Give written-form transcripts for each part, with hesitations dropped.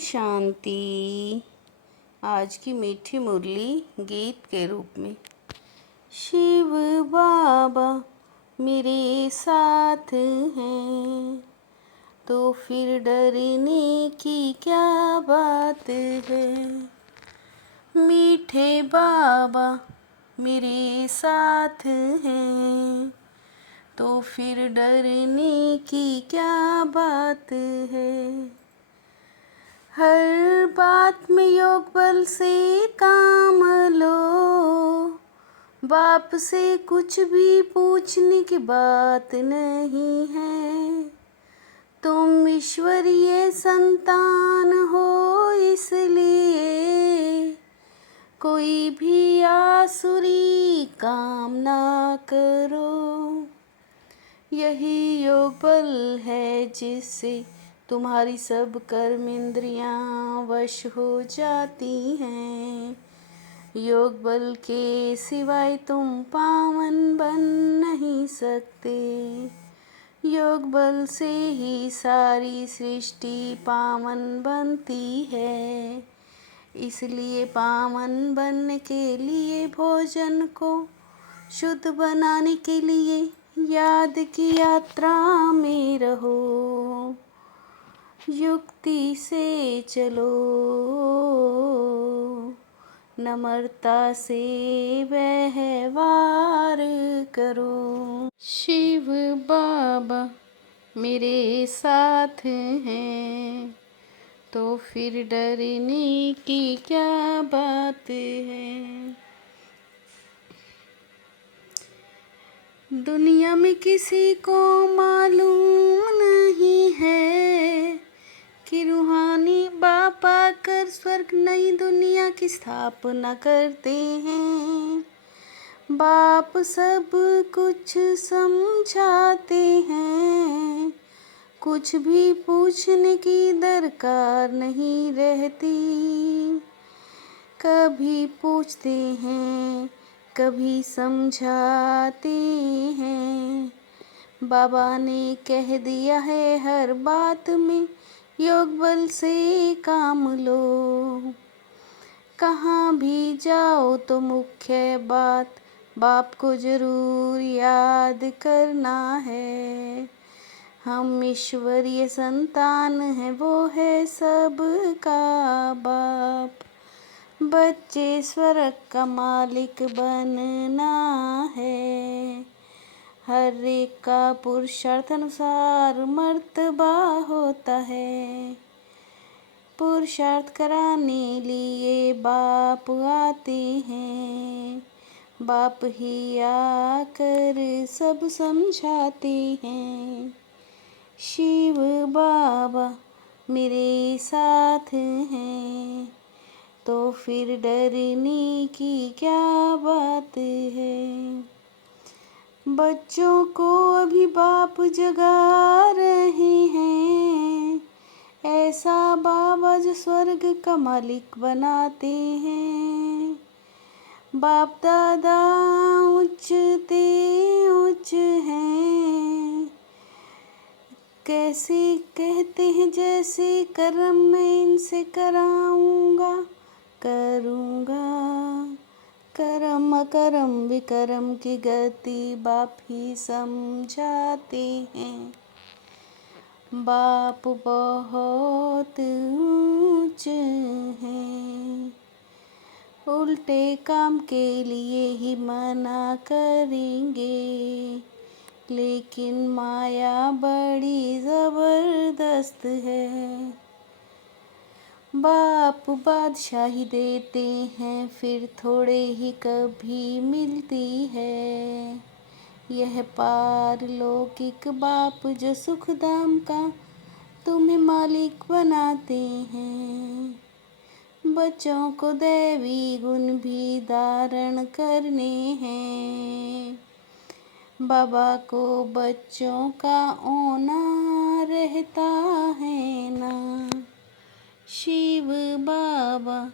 शांति। आज की मीठी मुरली गीत के रूप में। शिव बाबा मेरे साथ हैं तो फिर डरने की क्या बात है। मीठे बाबा मेरे साथ हैं तो फिर डरने की क्या बात है। हर बात में योग बल से काम लो, बाप से कुछ भी पूछने की बात नहीं है। तुम ईश्वरीय संतान हो, इसलिए कोई भी आसुरी काम ना करो। यही योग बल है जिससे तुम्हारी सब कर्म इंद्रियां वश हो जाती हैं। योग बल के सिवाय तुम पावन बन नहीं सकते। योग बल से ही सारी सृष्टि पावन बनती है। इसलिए पावन बनने के लिए भोजन को शुद्ध बनाने के लिए याद की यात्रा में रहो। युक्ति से चलो, नम्रता से व्यवहार करो। शिव बाबा मेरे साथ हैं तो फिर डरने की क्या बात है। दुनिया में किसी को मालूम नहीं है कि रूहानी बाप आकर स्वर्ग नई दुनिया की स्थापना करते हैं। बाप सब कुछ समझाते हैं, कुछ भी पूछने की दरकार नहीं रहती। कभी पूछते हैं, कभी समझाते हैं। बाबा ने कह दिया है हर बात में योग बल से काम लो। कहाँ भी जाओ तो मुख्य बात बाप को जरूर याद करना है। हम ईश्वरीय संतान हैं, वो है सबका बाप। बच्चे स्वर्ग का मालिक बनना है। हर एक का पुरुषार्थ अनुसार मर्तबा होता है। पुरुषार्थ कराने लिए बाप आते हैं। बाप ही आकर सब समझाते हैं। शिव बाबा मेरे साथ हैं तो फिर डरने की क्या बात है। बच्चों को अभी बाप जगा रहे हैं, ऐसा बाबा जो स्वर्ग का मालिक बनाते हैं। बाप दादा उच्चते उच्च हैं, कैसे कहते हैं जैसे कर्म मैं इनसे कराऊंगा करूँगा। कर्म अकर्म विकर्म की गति बाप ही समझाते हैं। बाप बहुत ऊंच हैं, उल्टे काम के लिए ही मना करेंगे, लेकिन माया बड़ी जबरदस्त है। बाप बादशाही देते हैं, फिर थोड़े ही कभी मिलती है। यह पारलौकिक बाप जो सुखधाम का तुम्हें मालिक बनाते हैं। बच्चों को दैवी गुण भी धारण करने हैं। बाबा को बच्चों का ओना रहता है ना। शिव बाबा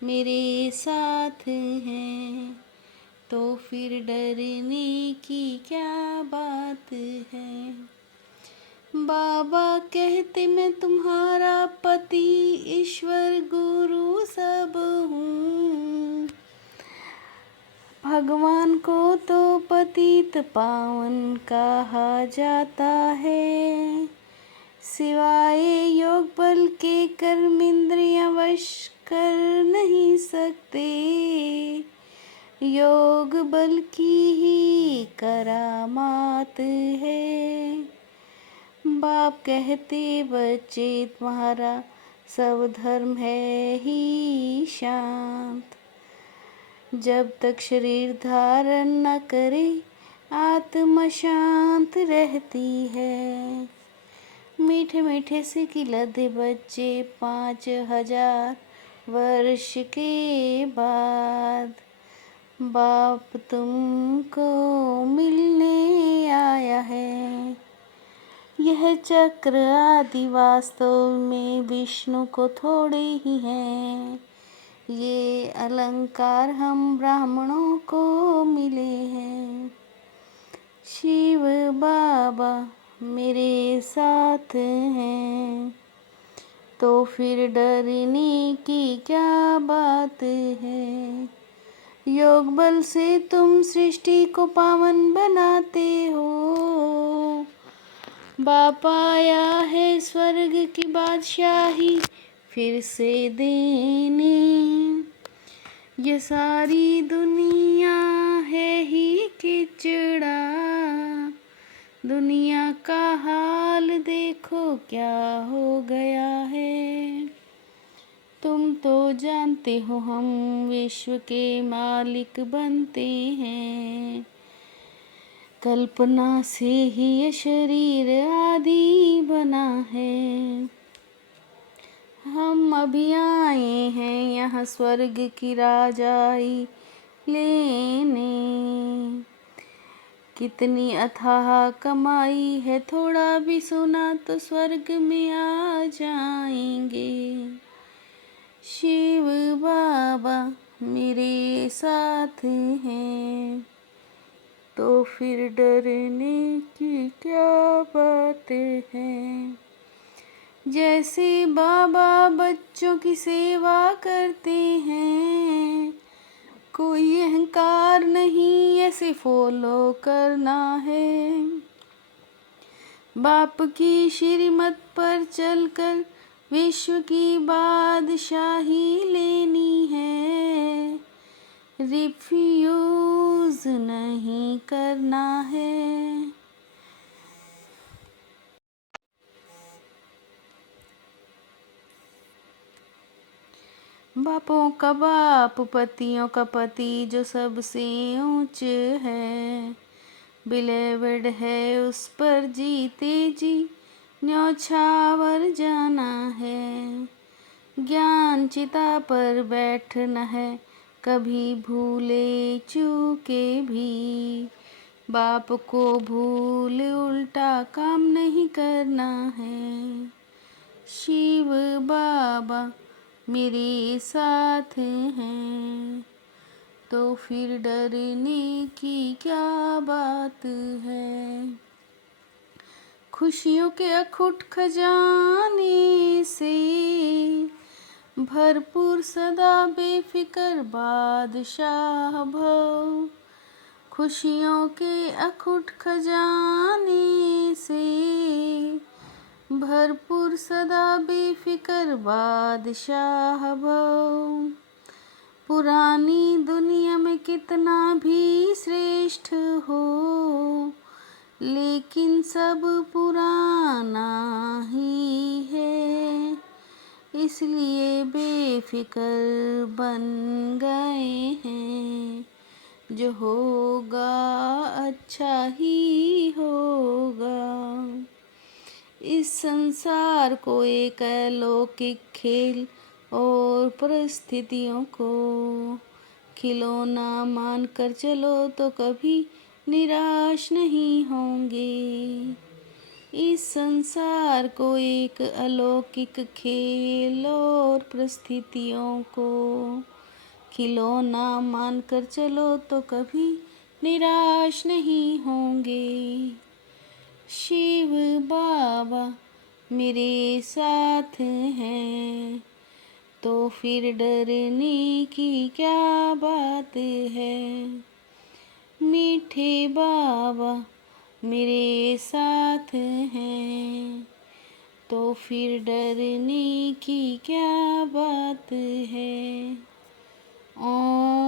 मेरे साथ हैं तो फिर डरने की क्या बात है। बाबा कहते मैं तुम्हारा पति ईश्वर गुरु सब हूँ। भगवान को तो पतित पावन कहा जाता है। सिवाय योग बल के कर्म इंद्रियां वश कर नहीं सकते। योग बल की ही करामात है। बाप कहते बच्चे तुम्हारा सब धर्म है ही शांत। जब तक शरीर धारण न करे आत्मा शांत रहती है। मीठे मीठे से खिलाते बच्चे 5000 वर्ष के बाद बाप तुमको मिलने आया है। यह चक्र आदि वास्तव में विष्णु को थोड़े ही हैं। ये अलंकार हम ब्राह्मणों को मिले हैं। शिव बाबा मेरे साथ हैं, तो फिर डरने की क्या बात है। योग बल से तुम सृष्टि को पावन बनाते हो। बाप आया है स्वर्ग की बादशाही फिर से देने। ये सारी दुनिया है ही किचड़ा। दुनिया का हाल देखो क्या हो गया है। तुम तो जानते हो हम विश्व के मालिक बनते हैं। कल्पना से ही ये शरीर आदि बना है। हम अभी आए हैं यहाँ स्वर्ग की राजाई लेने। कितनी अथाह कमाई है, थोड़ा भी सुना तो स्वर्ग में आ जाएंगे। शिव बाबा मेरे साथ हैं, तो फिर डरने की क्या बात है। जैसे बाबा बच्चों की सेवा करते हैं, कोई अहंकार नहीं ऐसे फॉलो करना है। बाप की श्रीमत पर चलकर विश्व की बादशाही लेनी है। रिफ्यूज नहीं करना है। बापों का बाप पतियों का पति जो सबसे ऊंच है। बिलेवड है उस पर जीते जी न्योछावर जाना है। ज्ञान चिता पर बैठना है कभी भूले चूके भी। बाप को भूल उल्टा काम नहीं करना है। शिव बाबा मेरे साथ हैं, तो फिर डरने की क्या बात है। खुशियों के अखुट खजाने से भरपूर सदा बेफिक्र बादशाह भव। खुशियों के अखुट खजाने से भरपूर सदा बेफिक्र बादशाह भव। पुरानी दुनिया में कितना भी श्रेष्ठ हो, लेकिन सब पुराना ही है। इसलिए बेफिक्र बन गए हैं। जो होगा अच्छा ही होगा। इस संसार को एक अलौकिक खेल और परिस्थितियों को खिलौना मानकर चलो तो कभी निराश नहीं होंगे। इस संसार को एक अलौकिक खेल और परिस्थितियों को खिलौना मानकर चलो तो कभी निराश नहीं होंगे। शिव बाबा मेरे साथ हैं, तो फिर डरने की क्या बात है। मीठे बाबा मेरे साथ हैं, तो फिर डरने की क्या बात है। ओम